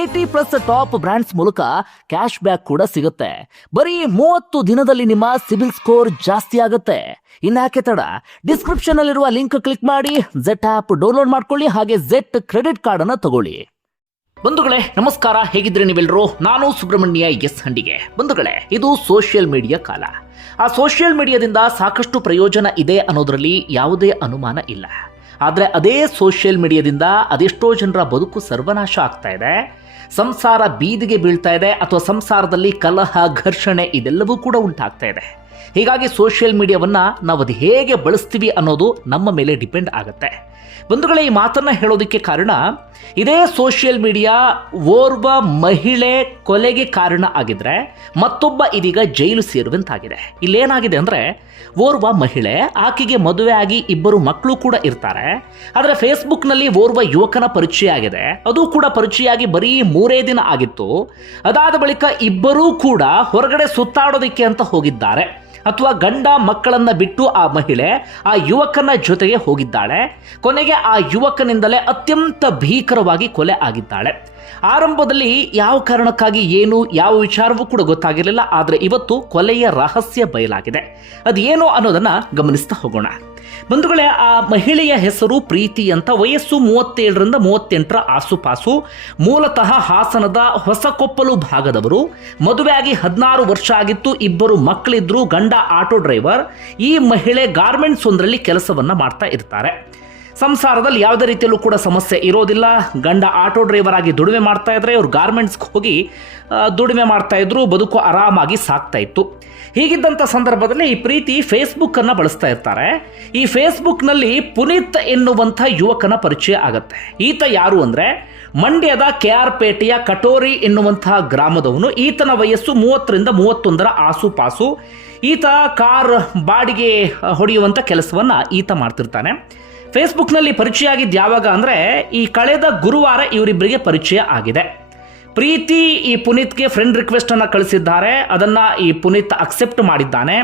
Eighty plus top brands ಮೂಲಕ cash back ಕೂಡ ಸಿಗುತ್ತೆ. ಬರೀ ಮೂವತ್ತು ದಿನದಲ್ಲಿ ನಿಮ್ಮ ಸಿಬಿಲ್ ಸ್ಕೋರ್ ಜಾಸ್ತಿ ಆಗುತ್ತೆ. ಇನ್ಯಾಕೆ ತಡ? ಡಿಸ್ಕ್ರಿಪ್ಷನ್ ಅಲ್ಲಿರುವ ಲಿಂಕ್ ಕ್ಲಿಕ್ ಮಾಡಿ ಜೆಟ್ ಆಪ್ ಡೌನ್ಲೋಡ್ ಮಾಡ್ಕೊಳ್ಳಿ, ಹಾಗೆ ಜೆಟ್ ಕ್ರೆಡಿಟ್ ಕಾರ್ಡ್ ಅನ್ನ ತಗೊಳ್ಳಿ. ಬಂಧುಗಳೇ, ನಮಸ್ಕಾರ. ಹೇಗಿದ್ರೆ ನೀವೆಲ್ಲರೂ ನಾನು ಸುಬ್ರಹ್ಮಣ್ಯ ಎಸ್ ಹಂಡಿಗೆ. ಬಂಧುಗಳೇ, ಇದು ಸೋಷಿಯಲ್ ಮೀಡಿಯಾ ಕಾಲ. ಆ ಸೋಷಿಯಲ್ ಮೀಡಿಯಾದಿಂದ ಸಾಕಷ್ಟು ಪ್ರಯೋಜನ ಇದೆ ಅನ್ನೋದರಲ್ಲಿ ಯಾವುದೇ ಅನುಮಾನ ಇಲ್ಲ. ಆದರೆ ಅದೇ ಸೋಷಿಯಲ್ ಮೀಡಿಯಾದಿಂದ ಅದೆಷ್ಟೋ ಜನರ ಬದುಕು ಸರ್ವನಾಶ ಆಗ್ತಾ ಇದೆ. ಸಂಸಾರ ಬೀದಿಗೆ ಬೀಳ್ತಾ ಇದೆ ಅಥವಾ ಸಂಸಾರದಲ್ಲಿ ಕಲಹ, ಘರ್ಷಣೆ ಇದೆಲ್ಲವೂ ಕೂಡ ಉಂಟಾಗ್ತಾ ಇದೆ. ಹೀಗಾಗಿ ಸೋಷಿಯಲ್ ಮೀಡಿಯಾವನ್ನು ನಾವು ಅದು ಹೇಗೆ ಬಳಸ್ತೀವಿ ಅನ್ನೋದು ನಮ್ಮ ಮೇಲೆ ಡಿಪೆಂಡ್ ಆಗುತ್ತೆ. ಬಂಧುಗಳೇ, ಈ ಮಾತನ್ನು ಹೇಳೋದಕ್ಕೆ ಕಾರಣ ಇದೇ ಸೋಷಿಯಲ್ ಮೀಡಿಯಾ ಓರ್ವ ಮಹಿಳೆ ಕೊಲೆಗೆ ಕಾರಣ ಆಗಿದ್ರೆ ಮತ್ತೊಬ್ಬ ಇದೀಗ ಜೈಲು ಸೇರುವಂತಾಗಿದೆ. ಇಲ್ಲೇನಾಗಿದೆ ಅಂದರೆ ಓರ್ವ ಮಹಿಳೆ, ಆಕೆಗೆ ಮದುವೆ ಆಗಿ ಇಬ್ಬರು ಮಕ್ಕಳು ಕೂಡ ಇರ್ತಾರೆ. ಆದರೆ ಫೇಸ್ಬುಕ್ನಲ್ಲಿ ಓರ್ವ ಯುವಕನ ಪರಿಚಯ ಆಗಿದೆ. ಅದು ಕೂಡ ಪರಿಚಯ ಆಗಿ ಬರೀ ಮೂರೇ ದಿನ ಆಗಿತ್ತು. ಅದಾದ ಬಳಿಕ ಇಬ್ಬರೂ ಕೂಡ ಹೊರಗಡೆ ಸುತ್ತಾಡೋದಕ್ಕೆ ಅಂತ ಹೋಗಿದ್ದಾರೆ. ಅಥವಾ ಗಂಡ ಮಕ್ಕಳನ್ನ ಬಿಟ್ಟು ಆ ಮಹಿಳೆ ಆ ಯುವಕನ ಜೊತೆಗೆ ಹೋಗಿದ್ದಾಳೆ. ಕೊನೆಗೆ ಆ ಯುವಕನಿಂದಲೇ ಅತ್ಯಂತ ಭೀಕರವಾಗಿ ಕೊಲೆ ಆಗಿದ್ದಾಳೆ. ಆರಂಭದಲ್ಲಿ ಯಾವ ಕಾರಣಕ್ಕಾಗಿ ಏನು, ಯಾವ ವಿಚಾರವೂ ಕೂಡ ಗೊತ್ತಾಗಿರಲಿಲ್ಲ, ಆದರೆ ಇವತ್ತು ಕೊಲೆಯ ರಹಸ್ಯ ಬಯಲಾಗಿದೆ. ಅದೇನು ಅನ್ನೋದನ್ನ ಗಮನಿಸ್ತಾ ಹೋಗೋಣ. ಬಂಧುಗಳೇ, ಆ ಮಹಿಳೆಯ ಹೆಸರು ಪ್ರೀತಿ ಅಂತ ವಯಸ್ಸು ಮೂವತ್ತೇಳರಿಂದ ಮೂವತ್ತೆಂಟರ ಆಸುಪಾಸು. ಮೂಲತಃ ಹಾಸನದ ಹೊಸಕೊಪ್ಪಲು ಭಾಗದವರು. ಮದುವೆಯಾಗಿ ಹದಿನಾರು ವರ್ಷ ಆಗಿತ್ತು, ಇಬ್ಬರು ಮಕ್ಕಳಿದ್ರು, ಗಂಡ ಆಟೋ ಡ್ರೈವರ್. ಈ ಮಹಿಳೆ ಗಾರ್ಮೆಂಟ್ಸ್ ಒಂದರಲ್ಲಿ ಕೆಲಸವನ್ನ ಮಾಡ್ತಾ ಇರ್ತಾರೆ. ಸಂಸಾರದಲ್ಲಿ ಯಾವುದೇ ರೀತಿಯಲ್ಲೂ ಕೂಡ ಸಮಸ್ಯೆ ಇರೋದಿಲ್ಲ. ಗಂಡ ಆಟೋ ಡ್ರೈವರ್ ಆಗಿ ದುಡಿಮೆ ಮಾಡ್ತಾ ಇದ್ರೆ ಇವ್ರು ಗಾರ್ಮೆಂಟ್ಸ್ಗೆ ಹೋಗಿ ದುಡಿಮೆ ಮಾಡ್ತಾ ಇದ್ರು ಬದುಕು ಆರಾಮಾಗಿ ಸಾಕ್ತಾ ಇತ್ತು. ಹೀಗಿದ್ದಂಥ ಸಂದರ್ಭದಲ್ಲಿ ಈ ಪ್ರೀತಿ ಫೇಸ್ಬುಕ್ ಅನ್ನ ಬಳಸ್ತಾ ಇರ್ತಾರೆ. ಈ ಫೇಸ್ಬುಕ್ನಲ್ಲಿ ಪುನೀತ್ ಎನ್ನುವಂಥ ಯುವಕನ ಪರಿಚಯ ಆಗತ್ತೆ. ಈತ ಯಾರು ಅಂದ್ರೆ, ಮಂಡ್ಯದ ಕೆ ಆರ್ ಪೇಟೆಯ ಕಟೋರಿ ಎನ್ನುವಂತಹ ಗ್ರಾಮದವನು. ಈತನ ವಯಸ್ಸು ಮೂವತ್ತರಿಂದ ಮೂವತ್ತೊಂದರ ಆಸುಪಾಸು. ಈತ ಕಾರ್ ಬಾಡಿಗೆ ಹೊಡೆಯುವಂಥ ಕೆಲಸವನ್ನು ಈತ ಮಾಡ್ತಿರ್ತಾನೆ. ಫೇಸ್ಬುಕ್ನಲ್ಲಿ ಪರಿಚಯ ಆಗಿದ್ದು ಯಾವಾಗ ಅಂದರೆ ಈ ಕಳೆದ ಗುರುವಾರ ಇವರಿಬ್ಬರಿಗೆ ಪರಿಚಯ ಆಗಿದೆ. ಪ್ರೀತಿ ಈ ಪುನೀತ್ಗೆ ಫ್ರೆಂಡ್ ರಿಕ್ವೆಸ್ಟ್ ಅನ್ನ ಕಳಿಸಿದ್ದಾರೆ. ಅದನ್ನ ಈ ಪುನೀತ್ ಅಕ್ಸೆಪ್ಟ್ ಮಾಡಿದ್ದಾನೆ.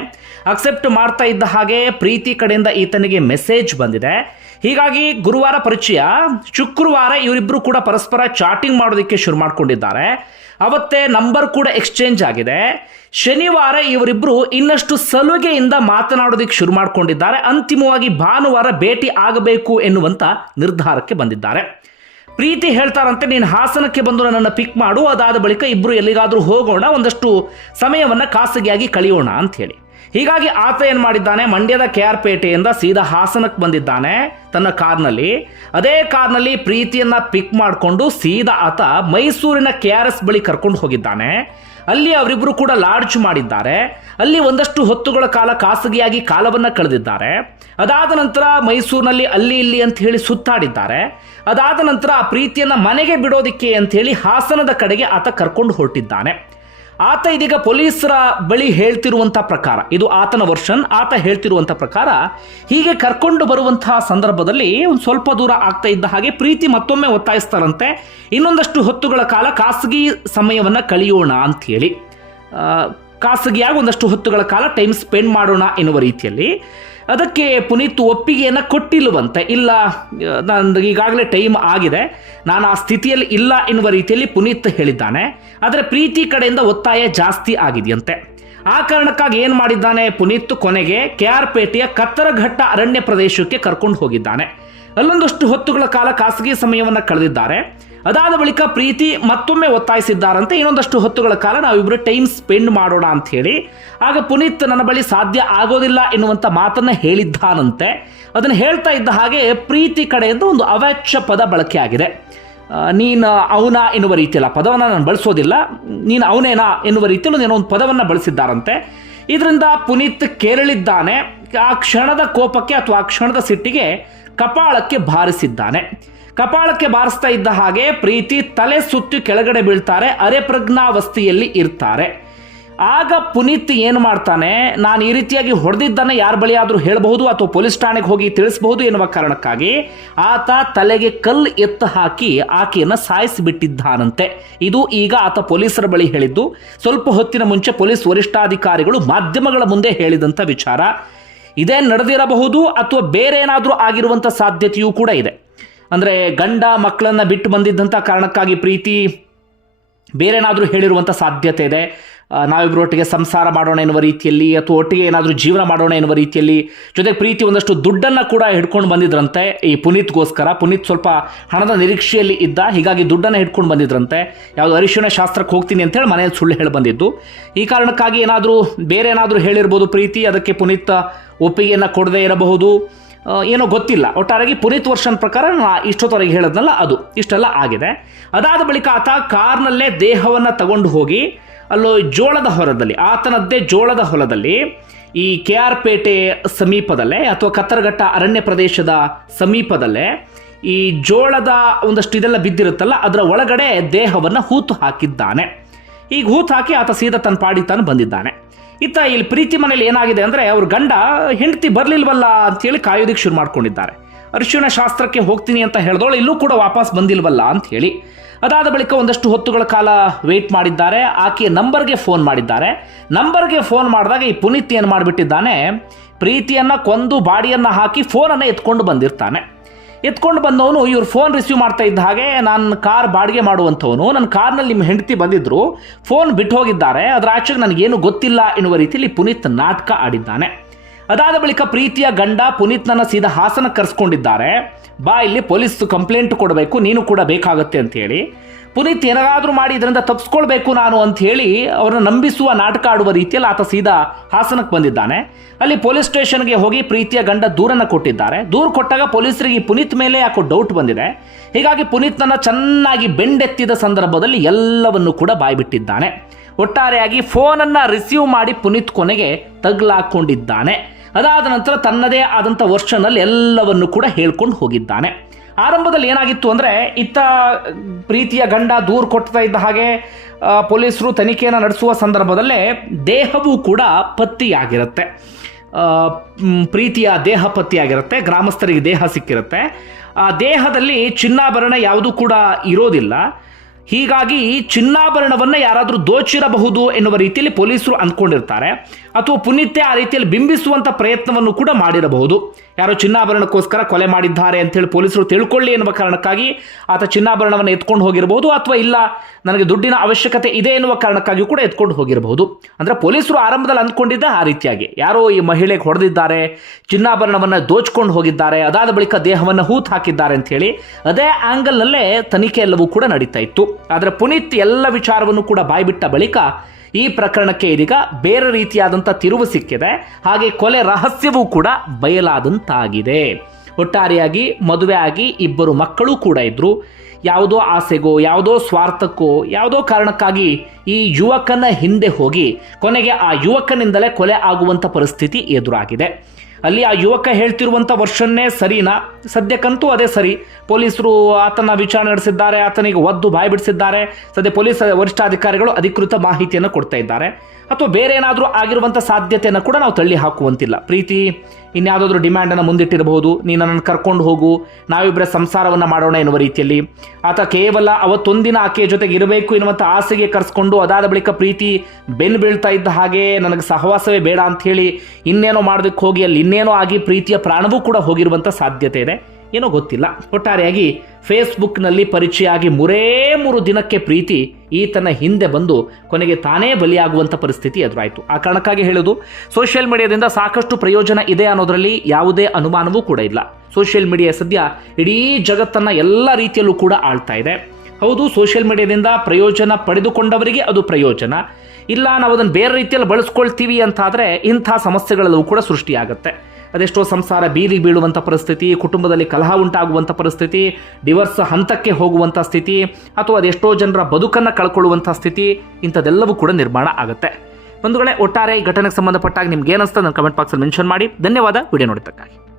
ಅಕ್ಸೆಪ್ಟ್ ಮಾಡ್ತಾ ಇದ್ದ ಹಾಗೆ ಪ್ರೀತಿ ಕಡೆಯಿಂದ ಈತನಿಗೆ ಮೆಸೇಜ್ ಬಂದಿದೆ. ಹೀಗಾಗಿ ಗುರುವಾರ ಪರಿಚಯ. ಶುಕ್ರವಾರ ಇವರಿಬ್ಬರು ಕೂಡ ಪರಸ್ಪರ ಚಾಟಿಂಗ್ ಮಾಡೋದಕ್ಕೆ ಶುರು ಮಾಡ್ಕೊಂಡಿದ್ದಾರೆ. ಅವತ್ತೇ ನಂಬರ್ ಕೂಡ ಎಕ್ಸ್ಚೇಂಜ್ ಆಗಿದೆ. ಶನಿವಾರ ಇವರಿಬ್ಬರು ಇನ್ನಷ್ಟು ಸಲುಗೆಯಿಂದ ಮಾತನಾಡೋದಕ್ಕೆ ಶುರು ಮಾಡ್ಕೊಂಡಿದ್ದಾರೆ. ಅಂತಿಮವಾಗಿ ಭಾನುವಾರ ಭೇಟಿ ಆಗಬೇಕು ಎನ್ನುವಂಥ ನಿರ್ಧಾರಕ್ಕೆ ಬಂದಿದ್ದಾರೆ. ಪ್ರೀತಿ ಹೇಳ್ತಾರಂತೆ, ನೀನು ಹಾಸನಕ್ಕೆ ಬಂದು ನನ್ನನ್ನು ಪಿಕ್ ಮಾಡು, ಅದಾದ ಬಳಿಕ ಇಬ್ಬರು ಎಲ್ಲಿಗಾದರೂ ಹೋಗೋಣ, ಒಂದಷ್ಟು ಸಮಯವನ್ನು ಖಾಸಗಿಯಾಗಿ ಕಳೆಯೋಣ ಅಂತ ಹೇಳಿ. ಹೀಗಾಗಿ ಆತ ಏನು ಮಾಡಿದ್ದಾನೆ? ಮಂಡ್ಯದ ಕೆ ಆರ್ ಪೇಟೆಯಿಂದ ಸೀದಾ ಹಾಸನಕ್ಕೆ ಬಂದಿದ್ದಾನೆ. ತನ್ನ ಕಾರ್ನಲ್ಲಿ. ಅದೇ ಕಾರ್ನಲ್ಲಿ ಪ್ರೀತಿಯನ್ನ ಪಿಕ್ ಮಾಡಿಕೊಂಡು ಸೀದಾ ಆತ ಮೈಸೂರಿನ ಕೆ ಆರ್ ಎಸ್ ಬಳಿ ಕರ್ಕೊಂಡು ಹೋಗಿದ್ದಾನೆ. ಅಲ್ಲಿ ಅವರಿಬ್ಬರು ಕೂಡ ಲಾಡ್ಜ್ ಮಾಡಿದ್ದಾರೆ. ಅಲ್ಲಿ ಒಂದಷ್ಟು ಹೊತ್ತುಗಳ ಕಾಲ ಖಾಸಗಿಯಾಗಿ ಕಾಲವನ್ನು ಕಳೆದಿದ್ದಾರೆ. ಅದಾದ ನಂತರ ಮೈಸೂರಿನಲ್ಲಿ ಅಲ್ಲಿ ಇಲ್ಲಿ ಅಂತ ಹೇಳಿ ಸುತ್ತಾಡಿದ್ದಾರೆ. ಅದಾದ ನಂತರ ಆ ಪ್ರೀತಿಯನ್ನು ಮನೆಗೆ ಬಿಡೋದಿಕ್ಕೆ ಅಂತ ಹೇಳಿ ಹಾಸನದ ಕಡೆಗೆ ಆತ ಕರ್ಕೊಂಡು ಹೊರಟಿದ್ದಾನೆ. ಆತ ಇದೀಗ ಪೊಲೀಸರ ಬಳಿ ಹೇಳ್ತಿರುವಂಥ ಪ್ರಕಾರ, ಇದು ಆತನ ವರ್ಷನ್, ಆತ ಹೇಳ್ತಿರುವಂಥ ಪ್ರಕಾರ ಹೀಗೆ ಕರ್ಕೊಂಡು ಬರುವಂತಹ ಸಂದರ್ಭದಲ್ಲಿ ಒಂದು ಸ್ವಲ್ಪ ದೂರ ಆಗ್ತಾ ಇದ್ದ ಹಾಗೆ ಪ್ರೀತಿ ಮತ್ತೊಮ್ಮೆ ಒತ್ತಾಯಿಸ್ತಾರಂತೆ. ಇನ್ನೊಂದಷ್ಟು ಹೊತ್ತುಗಳ ಕಾಲ ಖಾಸಗಿ ಸಮಯವನ್ನ ಕಳೆಯೋಣ ಅಂತ ಹೇಳಿ ಖಾಸಗಿಯಾಗಿ ಒಂದಷ್ಟು ಹೊತ್ತುಗಳ ಕಾಲ ಟೈಮ್ ಸ್ಪೆಂಡ್ ಮಾಡೋಣ ಎನ್ನುವ ರೀತಿಯಲ್ಲಿ. ಅದಕ್ಕೆ ಪುನೀತ್ ಒಪ್ಪಿಗೆಯನ್ನು ಕೊಟ್ಟಿಲ್ಲವಂತೆ. ಇಲ್ಲ, ನಂದು ಈಗಾಗಲೇ ಟೈಮ್ ಆಗಿದೆ. ನಾನು ಆ ಸ್ಥಿತಿಯಲ್ಲಿ ಇಲ್ಲ ಎನ್ನುವ ರೀತಿಯಲ್ಲಿ ಪುನೀತ್ ಹೇಳಿದ್ದಾನೆ. ಆದರೆ ಪ್ರೀತಿ ಕಡೆಯಿಂದ ಒತ್ತಾಯ ಜಾಸ್ತಿ ಆಗಿದೆಯಂತೆ. ಆ ಕಾರಣಕ್ಕಾಗಿ ಏನು ಮಾಡಿದ್ದಾನೆ? ಪುನೀತ್ ಕೊನೆಗೆ ಕೆ ಆರ್ ಪೇಟೆಯ ಕತ್ತರಘಟ್ಟ ಅರಣ್ಯ ಪ್ರದೇಶಕ್ಕೆ ಕರ್ಕೊಂಡು ಹೋಗಿದ್ದಾನೆ. ಅಲ್ಲೊಂದಷ್ಟು ಹೊತ್ತುಗಳ ಕಾಲ ಖಾಸಗಿ ಸಮಯವನ್ನು ಕಳೆದಿದ್ದಾರೆ. ಅದಾದ ಬಳಿಕ ಪ್ರೀತಿ ಮತ್ತೊಮ್ಮೆ ಒತ್ತಾಯಿಸಿದ್ದಾರಂತೆ. ಇನ್ನೊಂದಷ್ಟು ಹೊತ್ತುಗಳ ಕಾಲ ನಾವಿಬ್ಬರು ಟೈಮ್ ಸ್ಪೆಂಡ್ ಮಾಡೋಣ ಅಂತ ಹೇಳಿ. ಆಗ ಪುನೀತ್ ನನ್ನ ಬಳಿ ಸಾಧ್ಯ ಆಗೋದಿಲ್ಲ ಎನ್ನುವಂಥ ಮಾತನ್ನ ಹೇಳಿದ್ದಾನಂತೆ. ಅದನ್ನು ಹೇಳ್ತಾ ಇದ್ದ ಹಾಗೆ ಪ್ರೀತಿ ಕಡೆಯಿಂದ ಒಂದು ಅವಾಚ್ಯ ಪದ ಬಳಕೆ ಆಗಿದೆ ನೀನು ಅವನ ಎನ್ನುವ ರೀತಿಯಲ್ಲ, ಪದವನ್ನು ನಾನು ಬಳಸೋದಿಲ್ಲ. ನೀನು ಅವನೇನಾ ಎನ್ನುವ ರೀತಿಯಲ್ಲಿ ಏನೋ ಒಂದು ಪದವನ್ನು ಬಳಸಿದ್ದಾರಂತೆ. ಇದರಿಂದ ಪುನೀತ್ ಕೇರಳಿದ್ದಾನೆ. ಆ ಕ್ಷಣದ ಕೋಪಕ್ಕೆ ಅಥವಾ ಆ ಕ್ಷಣದ ಸಿಟ್ಟಿಗೆ ಕಪಾಳಕ್ಕೆ ಬಾರಿಸಿದ್ದಾನೆ. ಕಪಾಳಕ್ಕೆ ಬಾರಿಸ್ತಾ ಇದ್ದ ಹಾಗೆ ಪ್ರೀತಿ ತಲೆ ಸುತ್ತಿ ಕೆಳಗಡೆ ಬೀಳ್ತಾರೆ, ಅರೆಪ್ರಜ್ಞಾವಸ್ಥೆಯಲ್ಲಿ ಇರ್ತಾರೆ. ಆಗ ಪುನೀತ್ ಏನು ಮಾಡ್ತಾನೆ, ನಾನು ಈ ರೀತಿಯಾಗಿ ಹೊಡೆದಿದ್ದನ್ನು ಯಾರ ಬಳಿ ಆದರೂ ಹೇಳಬಹುದು ಅಥವಾ ಪೊಲೀಸ್ ಠಾಣೆಗೆ ಹೋಗಿ ತಿಳಿಸಬಹುದು ಎನ್ನುವ ಕಾರಣಕ್ಕಾಗಿ ಆತ ತಲೆಗೆ ಕಲ್ಲು ಎತ್ತ ಹಾಕಿ ಆಕೆಯನ್ನು ಸಾಯಿಸಿಬಿಟ್ಟಿದ್ದಾನಂತೆ. ಇದು ಈಗ ಆತ ಪೊಲೀಸರ ಬಳಿ ಹೇಳಿದ್ದು. ಸ್ವಲ್ಪ ಹೊತ್ತಿನ ಮುಂಚೆ ಪೊಲೀಸ್ ವರಿಷ್ಠಾಧಿಕಾರಿಗಳು ಮಾಧ್ಯಮಗಳ ಮುಂದೆ ಹೇಳಿದಂಥ ವಿಚಾರ. ಇದೇ ನಡೆದಿರಬಹುದು ಅಥವಾ ಬೇರೆ ಏನಾದರೂ ಆಗಿರುವಂಥ ಸಾಧ್ಯತೆಯೂ ಕೂಡ ಇದೆ. ಅಂದರೆ ಗಂಡ ಮಕ್ಕಳನ್ನು ಬಿಟ್ಟು ಬಂದಿದ್ದಂಥ ಕಾರಣಕ್ಕಾಗಿ ಪ್ರೀತಿ ಬೇರೆನಾದರೂ ಹೇಳಿರುವಂಥ ಸಾಧ್ಯತೆ ಇದೆ. ನಾವಿಬ್ಬರು ಒಟ್ಟಿಗೆ ಸಂಸಾರ ಮಾಡೋಣ ಎನ್ನುವ ರೀತಿಯಲ್ಲಿ ಅಥವಾ ಒಟ್ಟಿಗೆ ಏನಾದರೂ ಜೀವನ ಮಾಡೋಣ ಎನ್ನುವ ರೀತಿಯಲ್ಲಿ ಜೊತೆಗೆ ಪ್ರೀತಿ ಒಂದಷ್ಟು ದುಡ್ಡನ್ನು ಕೂಡ ಹಿಡ್ಕೊಂಡು ಬಂದಿದ್ರಂತೆ. ಈ ಪುನೀತ್ಗೋಸ್ಕರ ಪುನೀತ್ ಸ್ವಲ್ಪ ಹಣದ ನಿರೀಕ್ಷೆಯಲ್ಲಿ ಇದ್ದ, ಹೀಗಾಗಿ ದುಡ್ಡನ್ನು ಹಿಡ್ಕೊಂಡು ಬಂದಿದ್ರಂತೆ. ಯಾವುದು ಅರಿಶಿಣ ಶಾಸ್ತ್ರಕ್ಕೆ ಹೋಗ್ತೀನಿ ಅಂತೇಳಿ ಮನೆಯಲ್ಲಿ ಸುಳ್ಳು ಹೇಳಿ ಬಂದಿದ್ದು ಈ ಕಾರಣಕ್ಕಾಗಿ ಏನಾದರೂ ಬೇರೆ ಏನಾದರೂ ಹೇಳಿರ್ಬೋದು ಪ್ರೀತಿ, ಅದಕ್ಕೆ ಪುನೀತ್ ಒಪ್ಪಿಗೆಯನ್ನು ಕೊಡದೇ ಇರಬಹುದು. ಏನೋ ಗೊತ್ತಿಲ್ಲ. ಒಟ್ಟಾರೆಯಾಗಿ ಪುನೀತ್ ವರ್ಷನ್ ಪ್ರಕಾರ ನಾನು ಇಷ್ಟೊತ್ತವರೆಗೆ ಹೇಳೋದ್ನಲ್ಲ ಅದು. ಇಷ್ಟೆಲ್ಲ ಆಗಿದೆ. ಅದಾದ ಬಳಿಕ ಆತ ಕಾರ್ನಲ್ಲೇ ದೇಹವನ್ನು ತಗೊಂಡು ಹೋಗಿ ಅಲ್ಲೋ ಜೋಳದ ಹೊಲದಲ್ಲಿ, ಆತನದ್ದೇ ಜೋಳದ ಹೊಲದಲ್ಲಿ ಈ ಕೆ ಆರ್ ಪೇಟೆ ಸಮೀಪದಲ್ಲೇ ಅಥವಾ ಕತ್ತರಘಟ್ಟ ಅರಣ್ಯ ಪ್ರದೇಶದ ಸಮೀಪದಲ್ಲೇ ಈ ಜೋಳದ ಒಂದಷ್ಟು ಇದೆಲ್ಲ ಬಿದ್ದಿರುತ್ತಲ್ಲ, ಅದರ ಒಳಗಡೆ ದೇಹವನ್ನು ಹೂತು ಹಾಕಿದ್ದಾನೆ. ಈಗ ಹೂತು ಹಾಕಿ ಆತ ಸೀದಾ ತನ್ನ ಪಾಡಿ ತಾನು ಬಂದಿದ್ದಾನೆ. ಇತ್ತ ಇಲ್ಲಿ ಪ್ರೀತಿ ಮನೇಲಿ ಏನಾಗಿದೆ ಅಂದರೆ ಅವ್ರ ಗಂಡ ಹೆಂಡತಿ ಬರಲಿಲ್ವಲ್ಲ ಅಂತೇಳಿ ಕಾಯೋದಿಕ್ಕೆ ಶುರು ಮಾಡ್ಕೊಂಡಿದ್ದಾರೆ. ಅರಿಶಿಣ ಶಾಸ್ತ್ರಕ್ಕೆ ಹೋಗ್ತೀನಿ ಅಂತ ಹೇಳಿದವಳು ಇಲ್ಲೂ ಕೂಡ ವಾಪಸ್ ಬಂದಿಲ್ವಲ್ಲ ಅಂತ ಅದಾದ ಬಳಿಕ ಒಂದಷ್ಟು ಹೊತ್ತುಗಳ ಕಾಲ ವೆಯ್ಟ್ ಮಾಡಿದ್ದಾರೆ. ಆಕೆಯ ನಂಬರ್ಗೆ ಫೋನ್ ಮಾಡಿದ್ದಾರೆ. ನಂಬರ್ಗೆ ಫೋನ್ ಮಾಡಿದಾಗ ಈ ಪುನೀತ್ ಏನು ಮಾಡಿಬಿಟ್ಟಿದ್ದಾನೆ, ಪ್ರೀತಿಯನ್ನು ಕೊಂದು ಬಾಡಿಯನ್ನು ಹಾಕಿ ಫೋನನ್ನು ಎತ್ಕೊಂಡು ಬಂದಿರ್ತಾನೆ. ಎತ್ಕೊಂಡು ಬಂದವನು ಇವ್ರು ಫೋನ್ ರಿಸೀವ್ ಮಾಡ್ತಾ ಇದ್ದ ಹಾಗೆ ನಾನು ಕಾರ್ ಬಾಡಿಗೆ ಮಾಡುವಂಥವನು. ನನ್ನ ಕಾರ್ನಲ್ಲಿ ನಿಮ್ಮ ಹೆಂಡತಿ ಬಂದಿದ್ರು ಫೋನ್ ಬಿಟ್ಟು ಹೋಗಿದ್ದಾರೆ, ಅದರ ಆಚೆಗೆ ನನಗೇನು ಗೊತ್ತಿಲ್ಲ ಎನ್ನುವ ರೀತಿಯಲ್ಲಿ ಪುನೀತ್ ನಾಟಕ ಆಡಿದ್ದಾನೆ. ಅದಾದ ಬಳಿಕ ಪ್ರೀತಿಯ ಗಂಡ ಪುನೀತ್ನನ್ನ ಸೀದಾ ಹಾಸನ ಕರೆಸ್ಕೊಂಡಿದ್ದಾರೆ. ಬಾ, ಇಲ್ಲಿ ಪೊಲೀಸ್ ಕಂಪ್ಲೇಂಟ್ ಕೊಡಬೇಕು, ನೀನು ಕೂಡ ಬೇಕಾಗುತ್ತೆ ಅಂತ ಹೇಳಿ. ಪುನೀತ್ ಏನಾದರೂ ಮಾಡಿ ಇದರಿಂದ ತಪ್ಪಿಸ್ಕೊಳ್ಬೇಕು ನಾನು ಅಂತ ಹೇಳಿ ಅವರನ್ನು ನಂಬಿಸುವ ನಾಟಕ ಆಡುವ ರೀತಿಯಲ್ಲಿ ಆತ ಸೀದಾ ಹಾಸನಕ್ಕೆ ಬಂದಿದ್ದಾನೆ. ಅಲ್ಲಿ ಪೊಲೀಸ್ ಸ್ಟೇಷನ್ಗೆ ಹೋಗಿ ಪ್ರೀತಿಯ ಗಂಡ ದೂರನ್ನು ಕೊಟ್ಟಿದ್ದಾರೆ. ದೂರು ಕೊಟ್ಟಾಗ ಪೊಲೀಸರಿಗೆ ಪುನೀತ್ ಮೇಲೆ ಯಾಕೋ ಡೌಟ್ ಬಂದಿದೆ. ಹೀಗಾಗಿ ಪುನೀತ್ನನ್ನ ಚೆನ್ನಾಗಿ ಬೆಂಡೆತ್ತಿದ ಸಂದರ್ಭದಲ್ಲಿ ಎಲ್ಲವನ್ನು ಕೂಡ ಬಾಯ್ಬಿಟ್ಟಿದ್ದಾನೆ. ಒಟ್ಟಾರೆಯಾಗಿ ಫೋನನ್ನು ರಿಸೀವ್ ಮಾಡಿ ಪುನೀತ್ ಕೊನೆಗೆ ತಗ್ಲಾಕೊಂಡಿದ್ದಾನೆ. ಅದಾದ ನಂತರ ತನ್ನದೇ ಆದಂಥ ವರ್ಷನಲ್ಲಿ ಎಲ್ಲವನ್ನು ಕೂಡ ಹೇಳ್ಕೊಂಡು ಹೋಗಿದ್ದಾನೆ. ಆರಂಭದಲ್ಲಿ ಏನಾಗಿತ್ತು ಅಂದರೆ ಇತ್ತ ಪ್ರೀತಿಯ ಗಂಡ ದೂರು ಕೊಡ್ತಾ ಇದ್ದ ಹಾಗೆ ಪೊಲೀಸರು ತನಿಖೆಯನ್ನು ನಡೆಸುವ ಸಂದರ್ಭದಲ್ಲೇ ದೇಹವೂ ಕೂಡ ಪತ್ತಿಯಾಗಿರುತ್ತೆ. ಪ್ರೀತಿಯ ದೇಹ ಪತ್ತಿಯಾಗಿರುತ್ತೆ, ಗ್ರಾಮಸ್ಥರಿಗೆ ದೇಹ ಸಿಕ್ಕಿರುತ್ತೆ. ಆ ದೇಹದಲ್ಲಿ ಚಿನ್ನಾಭರಣ ಯಾವುದೂ ಕೂಡ ಇರೋದಿಲ್ಲ. ಹೀಗಾಗಿ ಚಿನ್ನಾಭರಣವನ್ನು ಯಾರಾದರೂ ದೋಚಿರಬಹುದು ಎನ್ನುವ ರೀತಿಯಲ್ಲಿ ಪೊಲೀಸರು ಅಂದ್ಕೊಂಡಿರ್ತಾರೆ. ಅಥವಾ ಪುನೀತ್ಯ ಆ ರೀತಿಯಲ್ಲಿ ಬಿಂಬಿಸುವಂಥ ಪ್ರಯತ್ನವನ್ನು ಕೂಡ ಮಾಡಿರಬಹುದು. ಯಾರೋ ಚಿನ್ನಾಭರಣಕ್ಕೋಸ್ಕರ ಕೊಲೆ ಮಾಡಿದ್ದಾರೆ ಅಂತೇಳಿ ಪೊಲೀಸರು ತಿಳ್ಕೊಳ್ಳಿ ಎನ್ನುವ ಕಾರಣಕ್ಕಾಗಿ ಆತ ಚಿನ್ನಾಭರಣವನ್ನು ಎತ್ಕೊಂಡು ಹೋಗಿರಬಹುದು ಅಥವಾ ಇಲ್ಲ, ನನಗೆ ದುಡ್ಡಿನ ಅವಶ್ಯಕತೆ ಇದೆ ಎನ್ನುವ ಕಾರಣಕ್ಕಾಗಿ ಕೂಡ ಎತ್ಕೊಂಡು ಹೋಗಿರಬಹುದು ಅಂದರೆ ಪೊಲೀಸರು ಆರಂಭದಲ್ಲಿ ಅಂದ್ಕೊಂಡಿದ್ದ ಆ ರೀತಿಯಾಗಿ. ಯಾರೋ ಈ ಮಹಿಳೆಗೆ ಹೊಡೆದಿದ್ದಾರೆ, ಚಿನ್ನಾಭರಣವನ್ನು ದೋಚ್ಕೊಂಡು ಹೋಗಿದ್ದಾರೆ, ಅದಾದ ಬಳಿಕ ದೇಹವನ್ನು ಹೂತ್ ಹಾಕಿದ್ದಾರೆ ಅಂತ ಹೇಳಿ ಅದೇ ಆಂಗಲ್ನಲ್ಲೇ ತನಿಖೆ ಎಲ್ಲವೂ ಕೂಡ ನಡೀತಾ ಇತ್ತು. ಆದರೆ ಪುನೀತ್ ಎಲ್ಲ ವಿಚಾರವನ್ನು ಕೂಡ ಬಾಯ್ಬಿಟ್ಟ ಬಳಿಕ ಈ ಪ್ರಕರಣಕ್ಕೆ ಇದೀಗ ಬೇರೆ ರೀತಿಯಾದಂಥ ತಿರುವು ಸಿಕ್ಕಿದೆ. ಹಾಗೆ ಕೊಲೆ ರಹಸ್ಯವೂ ಕೂಡ ಬಯಲಾದಂತಾಗಿದೆ. ಒಟ್ಟಾರೆಯಾಗಿ ಮದುವೆ ಆಗಿ ಇಬ್ಬರು ಮಕ್ಕಳು ಕೂಡ ಇದ್ದರು ಯಾವುದೋ ಆಸೆಗೋ, ಯಾವುದೋ ಸ್ವಾರ್ಥಕ್ಕೋ, ಯಾವುದೋ ಕಾರಣಕ್ಕಾಗಿ ಈ ಯುವಕನ ಹಿಂದೆ ಹೋಗಿ ಕೊನೆಗೆ ಆ ಯುವಕನಿಂದಲೇ ಕೊಲೆ ಆಗುವಂಥ ಪರಿಸ್ಥಿತಿ ಎದುರಾಗಿದೆ. ಅಲ್ಲಿ ಆ ಯುವಕ ಹೇಳ್ತಿರುವಂಥ ವರ್ಷನ್ನೇ ಸರಿನಾ? ಸದ್ಯಕ್ಕಂತೂ ಅದೇ ಸರಿ. ಪೊಲೀಸರು ಆತನ ವಿಚಾರಣೆ ನಡೆಸಿದ್ದಾರೆ, ಆತನಿಗೆ ಒದ್ದು ಬಾಯಿ ಬಿಡಿಸಿದ್ದಾರೆ. ಸದ್ಯ ಪೊಲೀಸ್ ವರಿಷ್ಠಾಧಿಕಾರಿಗಳು ಅಧಿಕೃತ ಮಾಹಿತಿಯನ್ನು ಕೊಡ್ತಾ ಇದ್ದಾರೆ. ಅಥವಾ ಬೇರೆ ಏನಾದರೂ ಆಗಿರುವಂಥ ಸಾಧ್ಯತೆಯನ್ನು ಕೂಡ ನಾವು ತಳ್ಳಿ ಹಾಕುವಂತಿಲ್ಲ. ಪ್ರೀತಿ, ಇನ್ಯಾವುದಾದ್ರೂ ಡಿಮ್ಯಾಂಡನ್ನು ಮುಂದಿಟ್ಟಿರಬಹುದು. ನೀನು ನನ್ನನ್ನು ಕರ್ಕೊಂಡು ಹೋಗು. ನಾವಿಬ್ಬರ ಸಂಸಾರವನ್ನು ಮಾಡೋಣ ಎನ್ನುವ ರೀತಿಯಲ್ಲಿ. ಆತ ಕೇವಲ ಅವತ್ತೊಂದಿನ ಆಕೆಯ ಜೊತೆಗೆ ಇರಬೇಕು ಎನ್ನುವಂಥ ಆಸೆಗೆ ಕರೆಸ್ಕೊಂಡು ಅದಾದ ಬಳಿಕ ಪ್ರೀತಿ ಬೆನ್ನು ಬೀಳ್ತಾ ಇದ್ದ ಹಾಗೆ, ನನಗೆ ಸಹವಾಸವೇ ಬೇಡ ಅಂತ ಹೇಳಿ ಇನ್ನೇನೋ ಮಾಡೋದಕ್ಕೆ ಹೋಗಿ ಅಲ್ಲಿ ಇನ್ನೇನೋ ಆಗಿ ಪ್ರೀತಿಯ ಪ್ರಾಣವೂ ಕೂಡ ಹೋಗಿರುವಂಥ ಸಾಧ್ಯತೆ ಇದೆ. ಏನೋ ಗೊತ್ತಿಲ್ಲ. ಒಟ್ಟಾರೆಯಾಗಿ ಫೇಸ್ಬುಕ್ನಲ್ಲಿ ಪರಿಚಯ ಆಗಿ ಮೂರೇ ಮೂರು ದಿನಕ್ಕೆ ಪ್ರೀತಿ ಈತನ ಹಿಂದೆ ಬಂದು ಕೊನೆಗೆ ತಾನೇ ಬಲಿಯಾಗುವಂಥ ಪರಿಸ್ಥಿತಿ ಎದುರಾಯಿತು. ಆ ಕಾರಣಕ್ಕಾಗಿ ಹೇಳೋದು, ಸೋಷಿಯಲ್ ಮೀಡಿಯಾದಿಂದ ಸಾಕಷ್ಟು ಪ್ರಯೋಜನ ಇದೆ ಅನ್ನೋದರಲ್ಲಿ ಯಾವುದೇ ಅನುಮಾನವೂ ಕೂಡ ಇಲ್ಲ. ಸೋಷಿಯಲ್ ಮೀಡಿಯಾ ಸದ್ಯ ಇಡೀ ಜಗತ್ತನ್ನು ಎಲ್ಲ ರೀತಿಯಲ್ಲೂ ಕೂಡ ಆಳ್ತಾ ಇದೆ. ಹೌದು, ಸೋಷಿಯಲ್ ಮೀಡಿಯಾದಿಂದ ಪ್ರಯೋಜನ ಪಡೆದುಕೊಂಡವರಿಗೆ ಅದು ಪ್ರಯೋಜನ. ಇಲ್ಲ ನಾವು ಅದನ್ನು ಬೇರೆ ರೀತಿಯಲ್ಲಿ ಬಳಸ್ಕೊಳ್ತೀವಿ ಅಂತಾದರೆ ಇಂಥ ಸಮಸ್ಯೆಗಳೆಲ್ಲವೂ ಕೂಡ ಸೃಷ್ಟಿಯಾಗುತ್ತೆ. ಅದೆಷ್ಟೋ ಸಂಸಾರ ಬೀದಿ ಬೀಳುವಂಥ ಪರಿಸ್ಥಿತಿ, ಕುಟುಂಬದಲ್ಲಿ ಕಲಹ ಉಂಟಾಗುವಂಥ ಪರಿಸ್ಥಿತಿ ಡಿವರ್ಸ್ ಹಂತಕ್ಕೆ ಹೋಗುವಂಥ ಸ್ಥಿತಿ, ಅಥವಾ ಅದೆಷ್ಟೋ ಜನರ ಬದುಕನ್ನು ಕಳ್ಕೊಳ್ಳುವಂಥ ಸ್ಥಿತಿ, ಇಂಥದೆಲ್ಲವೂ ಕೂಡ ನಿರ್ಮಾಣ ಆಗುತ್ತೆ. ಬಂಧುಗಳೇ, ಒಟ್ಟಾರೆ ಈ ಘಟನೆಗೆ ಸಂಬಂಧಪಟ್ಟಾಗ ನಿಮ್ಗೆ ಏನಿಸ್ತದೆ ನನ್ನ ಕಮೆಂಟ್ ಬಾಕ್ಸಲ್ಲಿ ಮೆನ್ಷನ್ ಮಾಡಿ. ಧನ್ಯವಾದ, ವಿಡಿಯೋ ನೋಡಿದ್ದಕ್ಕಾಗಿ.